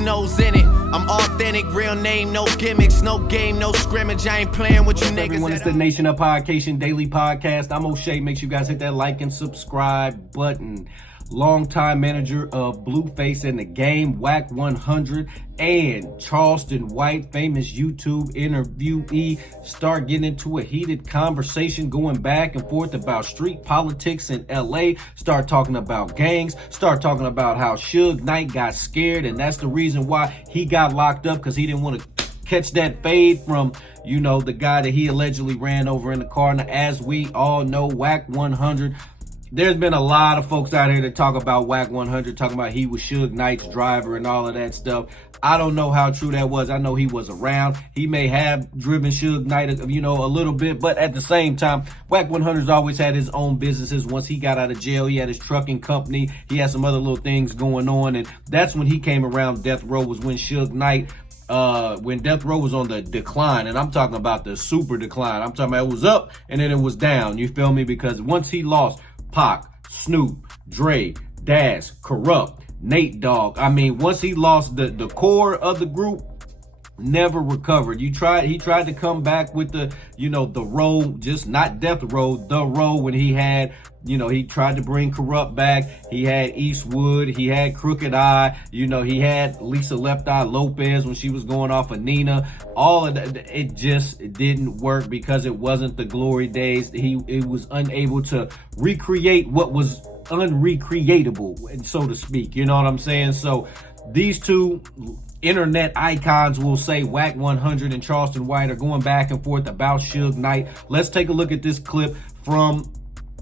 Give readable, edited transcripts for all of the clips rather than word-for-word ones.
your nose in it. I'm authentic, real name, no gimmicks, no game, no scrimmage. I ain't playing with you niggas. Everyone, it's the Nation of Podcation Daily Podcast. I'm O'Shea. Make sure you guys hit that like and subscribe button. Longtime manager of Blueface and the Game, Wack 100, and Charleston White, famous YouTube interviewee, start getting into a heated conversation going back and forth about street politics in LA, start talking about gangs, start talking about how Suge Knight got scared, and that's the reason why he got locked up, because he didn't want to catch that fade from, you know, the guy that he allegedly ran over in the car. And as we all know, Wack 100, there's been a lot of folks out here that talk about Wack 100, talking about he was Suge Knight's driver and all of that stuff. I don't know how true that was. I know he was around. He may have driven Suge Knight, you know, a little bit, but at the same time, Wack 100's always had his own businesses. Once he got out of jail, he had his trucking company. He had some other little things going on, and that's when he came around Death Row, was when Suge Knight, when Death Row was on the decline, and I'm talking about the super decline. I'm talking about it was up and then it was down. You feel me? Because once he lost Pac, Snoop, Dre, Daz, Corrupt, Nate Dogg, I mean, once he lost the core of the group, never recovered. He tried to come back with the, you know, the Row, just not Death Row, the Row, when he had, you know, he tried to bring Corrupt back. He had Eastwood, he had Crooked Eye, you know, he had Lisa Left Eye Lopez when she was going off of Nina. All of that, it just didn't work because it wasn't the glory days. It was unable to recreate what was unrecreatable, and so to speak. You know what I'm saying? So these two internet icons will say Wack 100 and Charleston White are going back and forth about Suge Knight. Let's take a look at this clip from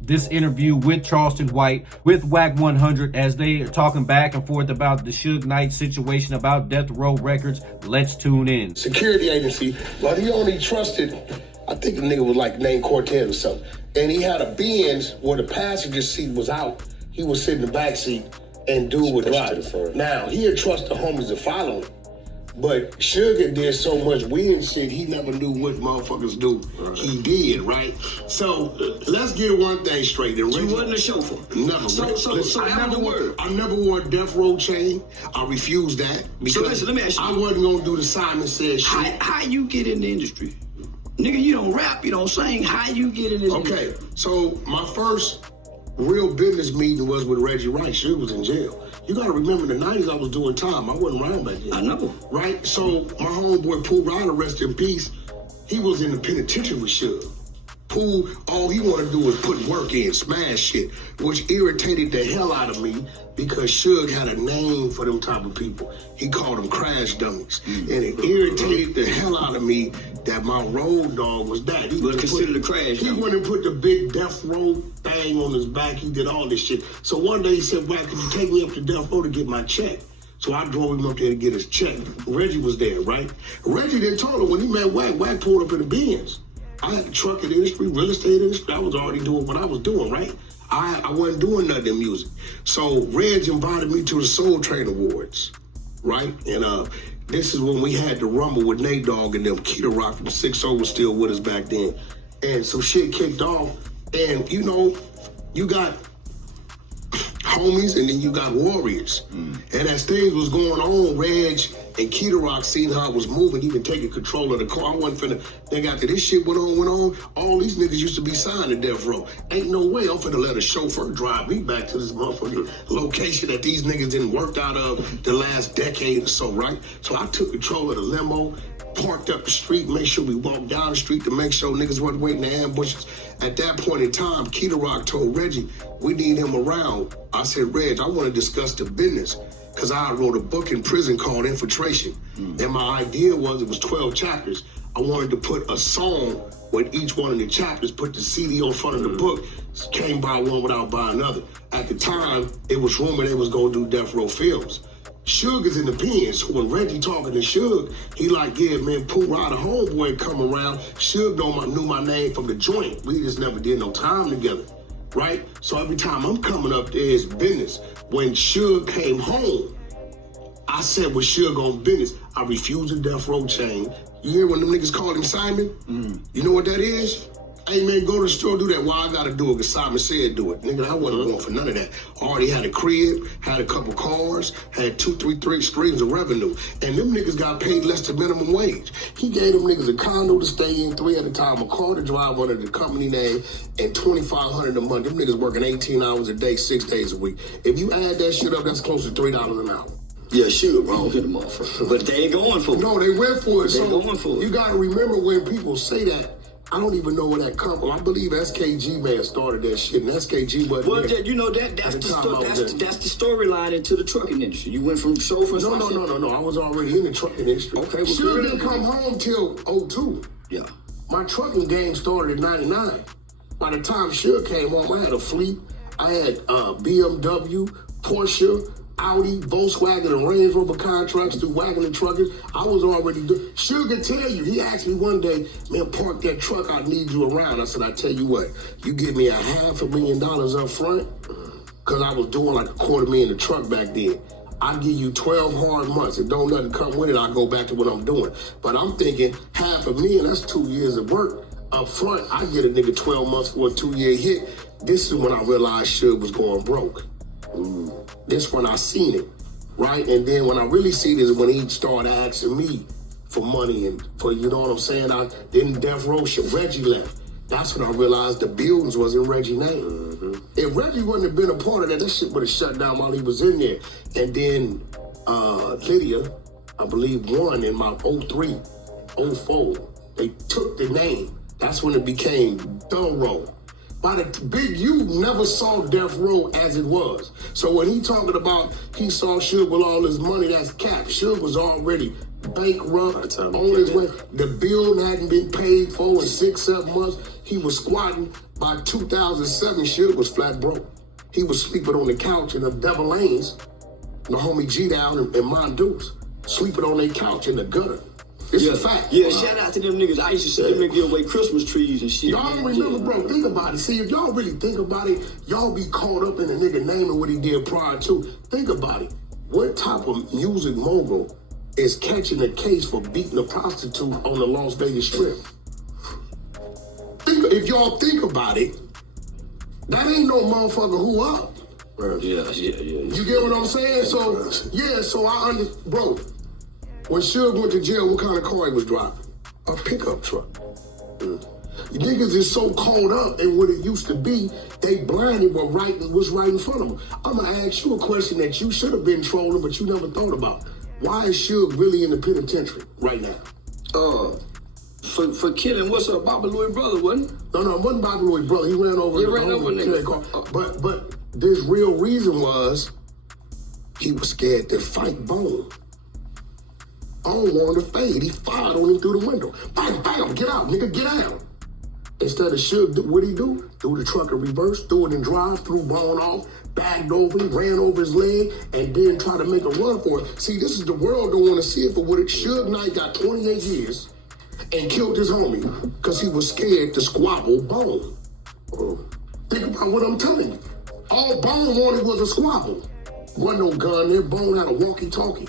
this interview with Charleston White with Wack 100 as they are talking back and forth about the Suge Knight situation, about Death Row Records. Let's tune in. Security agency, but he only trusted, I think the nigga was like named Cortez or something. And he had a Benz where the passenger seat was out. He was sitting in the back seat and dude would drive. Now, he'd trust the homies to follow him. But Suge did so much weird shit, he never knew what motherfuckers do. Right. He did, right? So, let's get one thing straight. You wasn't a chauffeur? Never. So I never wore a Death Row chain. I refused that. So listen, let me ask you. I wasn't going to do the Simon Says shit. How you get in the industry? Nigga, you don't rap, you don't sing. How you get in this industry? Okay, so my first real business meeting was with Reggie Wright. Suge was in jail. You gotta remember, in the 90s, I was doing time. I wasn't around back then. I know. Right? So my homeboy, Pooh Ryder, rest in peace, he was in the penitentiary with Suge. Pooh, all he wanted to do was put work in, smash shit, which irritated the hell out of me because Suge had a name for them type of people. He called them crash dummies. And it irritated the hell out of me that my road dog was that. He was considered a crash dummy. He went and put the big Death Row thing on his back. He did all this shit. So one day he said, "Wack, could you take me up to Death Row to get my check?" So I drove him up there to get his check. Reggie was there, right? Reggie then told him when he met Wack, Wack pulled up in the Benz. I had the trucking industry, real estate industry. I was already doing what I was doing, right? I wasn't doing nothing in music. So Reg invited me to the Soul Train Awards, right? And this is when we had the Rumble with Nate Dogg and them. Keita Rock from 6-0 was still with us back then. And so shit kicked off. And, you know, you got homies and then you got warriors. And as things was going on, Reg and Keita Rock seen how it was moving, even taking control of the car. I wasn't finna, then after this shit went on, all these niggas used to be signed to Death Row. Ain't no way I'm finna let a chauffeur drive me back to this motherfucking location that these niggas didn't work out of the last decade or so, right? So I took control of the limo, parked up the street, make sure we walked down the street to make sure niggas wasn't waiting in ambushes. At that point in time, Keita Rock told Reggie, we need him around. I said, Reg, I want to discuss the business. Because I wrote a book in prison called Infiltration. And my idea was, it was 12 chapters. I wanted to put a song with each one of the chapters, put the CD on front of the book, came by one without buying another. At the time, it was rumored they was going to do Death Row Films. Suge is in the pen, so when Reggie talking to Suge, he like, yeah, man, Pooh Ryder homeboy come around. Suge knew my name from the joint. We just never did no time together, right? So every time I'm coming up there, it's business. When Suge came home, I said with Suge on business, I refused the Death Row chain. You hear when them niggas called him Simon? You know what that is? Hey man, go to the store, do that. Why I gotta do it? Because Simon said do it. Nigga, I wasn't going for none of that. I already had a crib, had a couple cars, had 3 streams of revenue. And them niggas got paid less than minimum wage. He gave them niggas a condo to stay in, 3 at a time, a car to drive under the company name, and $2,500 a month. Them niggas working 18 hours a day, 6 days a week. If you add that shit up, that's close to $3 an hour. Yeah, sure, wrong hit the motherfucker. But they ain't going for it. No, they went for it. They going for it. You gotta remember when people say that, I don't even know where that come from. I believe SKG man started that shit, and SKG wasn't Well, there. you know that's the storyline into the trucking industry. You went from chauffeur. No. I was already in the trucking industry. Okay, well, Suge didn't come home till 02. Yeah. My trucking game started in 99. By the time Suge came home, I had a fleet. I had BMW, Porsche, Audi, Volkswagen, and Range Rover contracts through Wagon and Truckers. I was already doing. Suge could tell you. He asked me one day, man, park that truck. I need you around. I said, I tell you what, you give me $500,000 up front, because I was doing like $250,000 a truck back then. I give you 12 hard months. If don't nothing come with it, I'll go back to what I'm doing. But I'm thinking $500,000, that's 2 years of work. Up front, I get a nigga 12 months for a 2-year hit. This is when I realized Suge was going broke. This when I seen it, right? And then when I really seen it is when he started asking me for money and for, you know what I'm saying? Then Death Row shit, Reggie left. That's when I realized the buildings was in Reggie's name. If Reggie wouldn't have been a part of that, that shit would have shut down while he was in there. And then Lydia, I believe, won in my 03, 04. They took the name. That's when it became Death Row. By the Big U never saw Death Row as it was. So when he talking about he saw Suge with all his money, that's cap. Suge was already bankrupt, on his way. The bill hadn't been paid for in 6-7 months. He was squatting. By 2007, Suge was flat broke. He was sleeping on the couch in the Devil Lanes, the homie G Down and Mondoose, sleeping on their couch in the gutter. It's a fact. Yeah, shout out to them niggas. I used to see them give away Christmas trees and shit. Y'all don't remember, bro. Think about it. See, if y'all really think about it, y'all be caught up in a nigga naming what he did prior to. Think about it. What type of music mogul is catching a case for beating a prostitute on the Las Vegas Strip? If y'all think about it, that ain't no motherfucker who up. Yeah. You get what I'm saying? So I bro. When Suge went to jail, what kind of car he was driving? A pickup truck. You niggas is so caught up in what it used to be, they blinded what's right in front of them. I'm gonna ask you a question that you should have been trolling, but you never thought about. Why is Suge really in the penitentiary right now? For killing what's up, Bobby Louis brother, wasn't it? No, it wasn't Bobby Louis brother. He ran over the car. But this real reason was he was scared to fight Bone. Bone wanted to fade. He fired on him through the window. Bam, bam, get out, nigga, get out. Instead of Suge, what'd he do? Threw the truck in reverse, threw it in drive, threw Bone off, bagged over him, ran over his leg, and then tried to make a run for it. See, this is the world don't want to see it for what it. Suge Knight got 28 years and killed his homie because he was scared to squabble Bone. Think about what I'm telling you. All Bone wanted was a squabble. Wasn't no gun there. Bone had a walkie-talkie.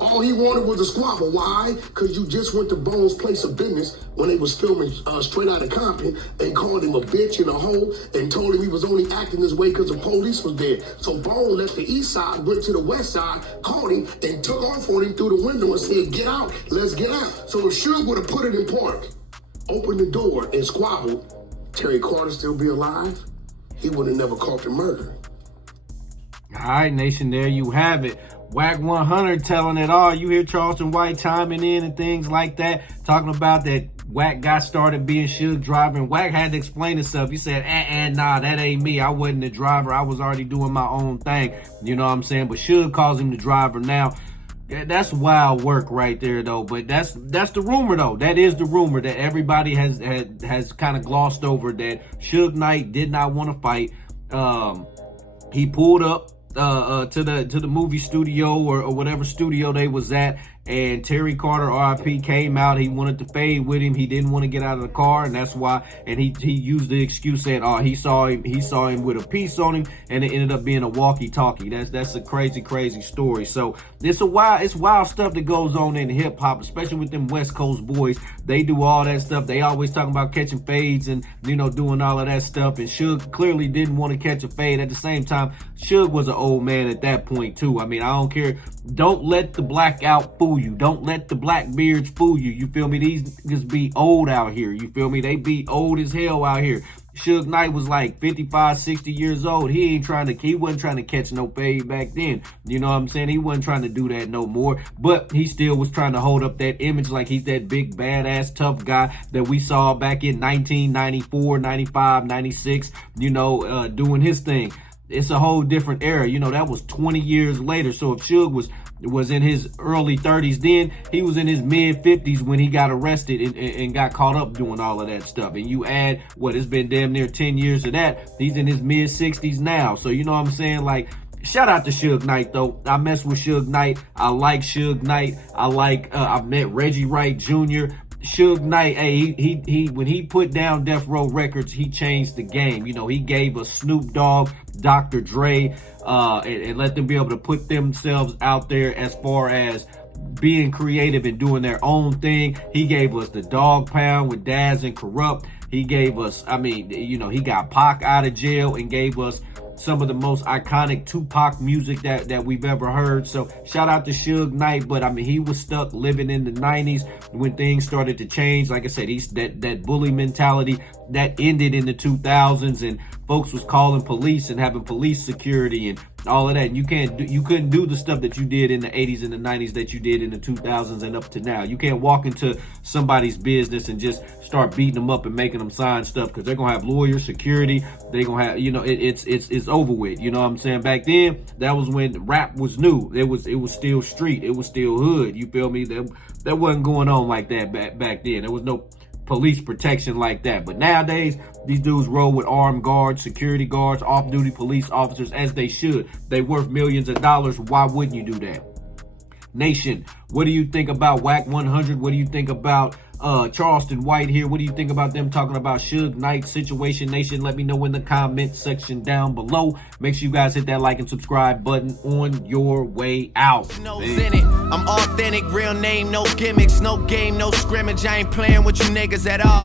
All he wanted was a squabble. Why? Because you just went to Bone's place of business when they was filming Straight Outta Compton and called him a bitch and a hoe and told him he was only acting this way because the police was there. So Bone left the east side, went to the west side, called him, and took off on him through the window and said, get out, let's get out. So if Suge would have put it in park, opened the door and squabbled, Terry Carter still be alive, he would have never caught the murder. All right, nation, there you have it. Wack 100 telling it all. You hear Charleston White chiming in and things like that, talking about that Wack got started being Suge driver, and Wack had to explain himself. He said, nah, that ain't me. I wasn't the driver. I was already doing my own thing. You know what I'm saying? But Suge calls him the driver now. That's wild work right there, though. But that's the rumor, though. That is the rumor that everybody has kind of glossed over, that Suge Knight did not want to fight. He pulled up to the movie studio or whatever studio they was at, And Terry Carter, RIP, came out. He wanted to fade with him. He didn't want to get out of the car, and that's why. And he used the excuse saying, "Oh, he saw him with a piece on him, and it ended up being a walkie-talkie." That's a crazy story. So it's wild stuff that goes on in hip hop, especially with them West Coast boys. They do all that stuff. They always talking about catching fades and doing all of that stuff. And Suge clearly didn't want to catch a fade. At the same time, Suge was an old man at that point too. I mean, I don't care. Don't let the blackout fool you. Don't let the black beards fool you. You feel me? These niggas be old out here. You feel me? They be old as hell out here. Suge Knight was like 55, 60 years old. He wasn't trying to catch no fade back then. You know what I'm saying? He wasn't trying to do that no more. But he still was trying to hold up that image like he's that big, badass, tough guy that we saw back in 1994, 95, 96, doing his thing. It's a whole different era. That was 20 years later. So if Suge was in his early 30s then, he was in his mid 50s when he got arrested and got caught up doing all of that stuff. And you add it's been damn near 10 years of that, he's in his mid 60s now. So you know what I'm saying? Like, shout out to Suge Knight though. I mess with Suge Knight. I like Suge Knight. I've met Reggie Wright Jr. Suge Knight, hey, he when he put down Death Row Records, he changed the game. He gave us Snoop Dogg, Dr. Dre, and let them be able to put themselves out there as far as being creative and doing their own thing. He gave us the Dog Pound with Daz and Corrupt. He gave us, he got Pac out of jail and gave us some of the most iconic Tupac music that we've ever heard. So shout out to Suge Knight. But he was stuck living in the 90s when things started to change. Like I said, that bully mentality that ended in the 2000s, and folks was calling police and having police security and all of that. And you couldn't do the stuff that you did in the 80s and the 90s that you did in the 2000s and up to now. You can't walk into somebody's business and just start beating them up and making them sign stuff, because they're gonna have lawyers, security. They're gonna have, it's over with. You know what I'm saying? Back then, that was when rap was new. It was still street. It was still hood. You feel me? That wasn't going on like that back then. There was no police protection like that. But nowadays, these dudes roll with armed guards, security guards, off-duty police officers, as they should. They worth millions of dollars. Why wouldn't you do that? Nation, what do you think about Wack 100? What do you think about Charleston White here? What do you think about them talking about Suge Knight situation? Nation, let me know in the comment section down below. Make sure you guys hit that like and subscribe button on your way out. I'm authentic, real name, no gimmicks, no game, no scrimmage. I ain't playing with you niggas at all.